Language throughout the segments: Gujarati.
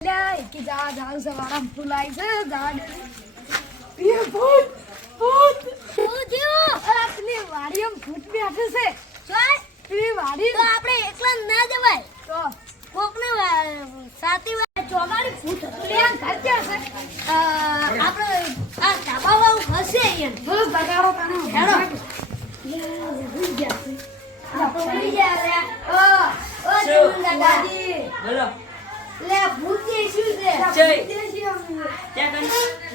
कि जा जा सवारा फुलाई से जा ये भूत भूत ભૂત્યો अपनी वाड़ी में भूत भी आते से જોય ये वाड़ी તો આપણે એકલા ના જવાય तो કોકને સાથી ચોગાડી ભૂત प्लान कर क्या से આપણે આ ધાબાવાળું હશે અહીંયા वो बगाड़ो काना હેડો ये भूल गया से આપણે ઉડી ગયા ઓ શું? દાદાજી બોલો લે ભૂત શું છે જય देसी हम ત્યાં કઈ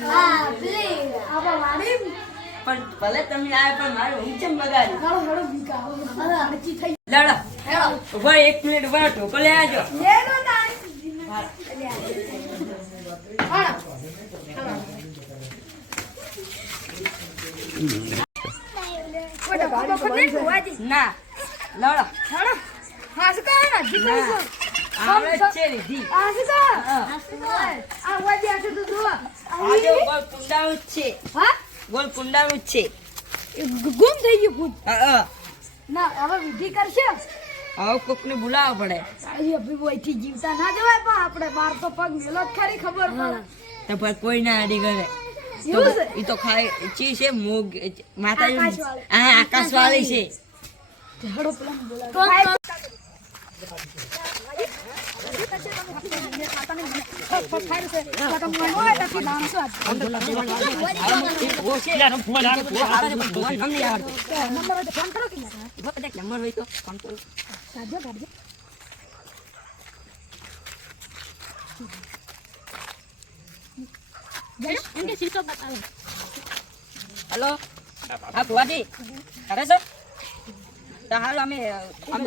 હા પ્લીઝ अब वाड़ी પણ ભલે તમે આયા પણ મારું ઊંચમ બગાડી हड़ो हड़ो बिका अरे अच्छी થઈ લડો હેડો ઉભા 1 મિનિટ ઉભા ઠોકો લે આજો ले लो ना हां कोटा बाबा को नहीं बुआजी ના લડો हां हां से कहा ना जीता ના આવડે જ છે રીધી हां से कहा હા आ वाजी आते तो जो આજે ગોળ કુંડાનું જ છે हां ગોળ કુંડાનું જ છે ગુમ થઈ ગયું ભૂત હા ના હવે વિધિ કરશે હવે કોકને બોલાવવા પડે અરે અભી વહીથી જીવતા ના જવાય પણ આપણે બાર તો પગ મેલો જ ખરી ખબર પડે તો પણ કોઈ ના આડી કરે એવું છે ઈ તો ખાય ચી છે મોગ માતાજી આકાશવાળી. હા આકાશવાળી છે ઝાડો પેલા બોલાવે નંબર હોય તો ફોન કરો હેલો હા ભુવાજી કરે છો તો હાલ અમે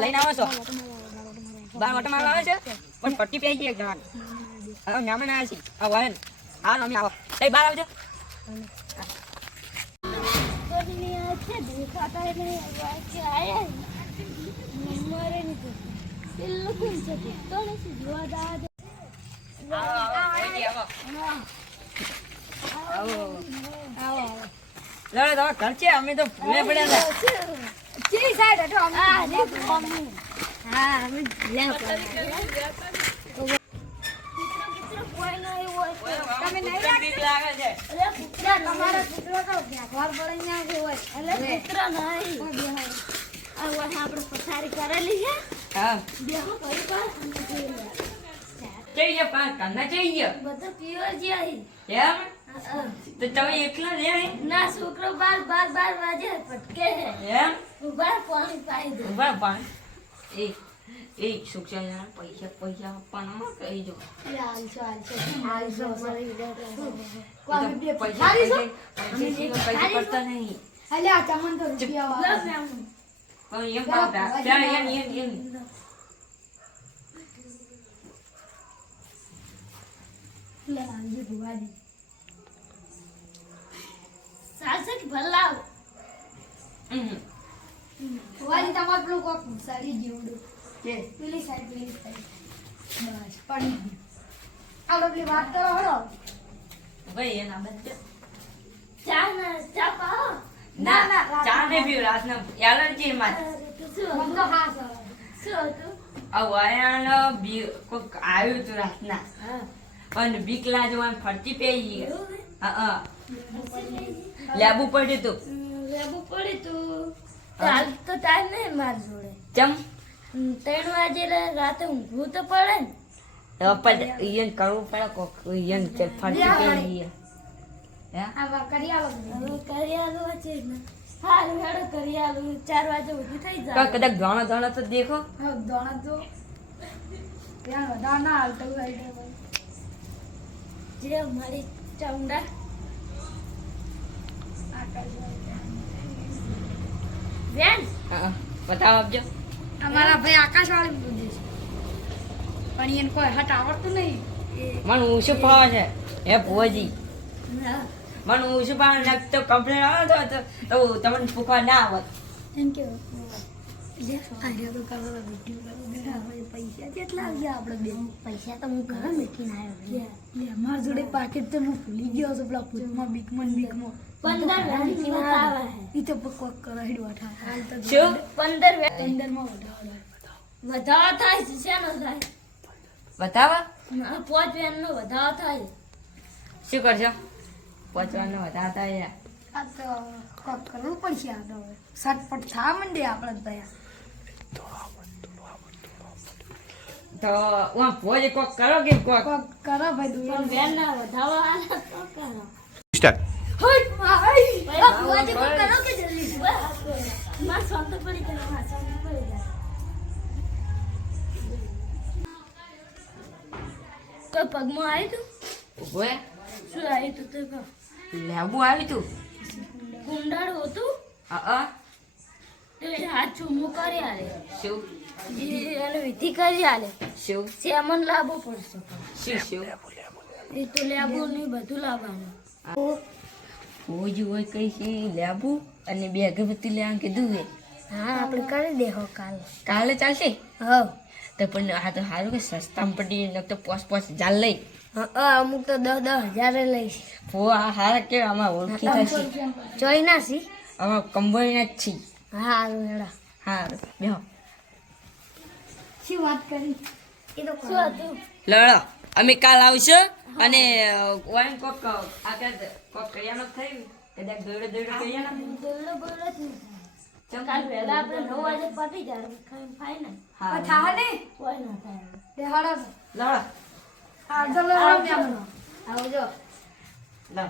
લઈને આવો છો બાર વાટમાં આવે છે પણ પટ્ટી પહેરી ગઈ એક જણાની હવે નામે ના છે આ વાયન હાલ અમે આવો તઈ બહાર આવજો લડે તો ઘર છે અમે તો ભૂલે પડ્યા હતા ચી સાઈડ હતો હા અમે લે કોઈ નહીં હોય તમે નહીં ઉત્તર બીક લાગે છે અરે પુત્ર તમારો પુત્ર તો ઘર પડી ના હોય અરે પુત્ર નહીં આ વાત આપણે પથારી કરેલી છે હા બેહો કરી કર જઈ ગયા પાંચ કાના જઈ ગયા બધું પ્યોર જે અહીં એમ તો તમે એકલા રે ના છોકરો બાર વાગે ફટકે હે એમ બાર પાણી પાઈ દે ઉભા પણ એ સુક્ષા પૈસા આપવાના કહી જો હાલશો મરી કોઈ પૈસા પૈસા કરતા નહીં અલ્યા ચમન તો રૂપિયા વાળા પણ એમ પાવતા ત્યાં એમ લે આજે ભુવાજી સાલસે કે ભલાવ ભુવાજી તમાર પેલું કોક સારી જીવડું કે પેલી સાઈડ બસ પડી ગયું આવડો પેલી વાત કરો હળો ભાઈ એના બચ્ચે ચા પાઓ ના ચા ને પીવ રાતના એલર્જી માં મમ તો હા સર શું હતું આ વાયણ બી કોક આવ્યું તું રાતના હા અને બીક લાજવાન ફરતી પેઈ ગઈ એવું હા લેબુ પડ્યું તું લેબુ પડી તું ચાલ તો ટાઈમ નહીં માર જોડે ચમ 3 વાગે રાતે ઊંઘવું તો પડે ને પણ ઈયન કરવું પડે કોક ઈયન ફરતી પેઈ ગઈ હે આ કરી આલો હવે કરિયાલું છે ને હારું હેડો કરિયાલું 4 વાગે ઊભી થઈ જાય કદાચ ઘણો તો દેખો હા દોણા જો ત્યાં વધારે ના હાલતો હોય જે મારી ચામડા વેન હા બતાવ આપજો અમારા ભાઈ આકાશવાળી બુદ્ધિ છે પણ એને કોઈ હટ આવડતું નહીં મને ઊંચું ફાવે છે હે ભુવાજી ના મને ઊંચું ફાવે ને તો કમ્પ્લેન આવે તો તમને ફૂકવા ના આવત થેન્ક યુ આજે તો કરવા વિડિયો બેઠા હોય પૈસા કેટલા આવ્યા આપણે બે પૈસા તો હું ઘરે મેકીને આવ્યો લે મારા જોડે પાકેટ તો હું ભૂલી ગયો છું પેલા ભૂતમાં બીકમાં 15 વેન કિંમત આવે ઈ તો કોક કરાડ્યો અઠા હાલ તો શું 15 વેન 15 માં વધારે વધારે થાય છે શેનો થાય બતાવો પોચ વેનનો વધારો થાય. શું કરશો? પહોંચવાનો વધારે થાય આ તો કોક કરવું પડશે આ તો હવે સટપટ થવા માંડે આપણે તૈયાર તો ભોજ કોક કરો કે કોક કોક કરો ભાઈ પણ દુનિયા વેનના વધારો આલે તો કરો. હટ ભાઈ ભાઈ, બુઆજી કોક કરો કે જલ્દી માર શાંત પડી જાય, માર શાંત પડી જાય. કોઈ પગમાં આવ્યું તું? ઓય શું આવ્યું તું તે કહો. લેબુ આવી તું કુંડાળું હતું હા તે હાથ ચૂમો કરી આલે. શું જે એને વિધિ કરી આલે. શું સેમન લાવવો પડશે. શું એ તો લેબુ ને બધું લાવવાનું. ભોજ હોય કઈ છે લેબુ અને 2 અગરબત્તી લેવાનું કીધું છે. હા આપણે કરી દેહો કાલે કાલે ચાલશે હા તો પણ આ તો સારું કે સસ્તામાં પડી ન તો 5,000 લઈ અમુક તો 10,000 લઈશ ભો આ હારા કે આમાં ઓળખી થશે જોઈ ના સી આમાં કંબોળીના જ છીએ હારું હેડા હારું બેહો શું વાત કરી એ તો શું હતું? લડો અમે કાલ આવશું અને વાઈન કોક આગળ કોક કરિયાનો થયું કદાચ દોડે કરિયાનો દોરડો બોરડો જ નહીં થાય. કાલ વહેલા આપણે 9 વાગે પટી જાય ફાઇનલ. હા થા ને કોઈ ના થાય. દેહાડો લડો આ તો લડો મ્યામનો આવજો લડો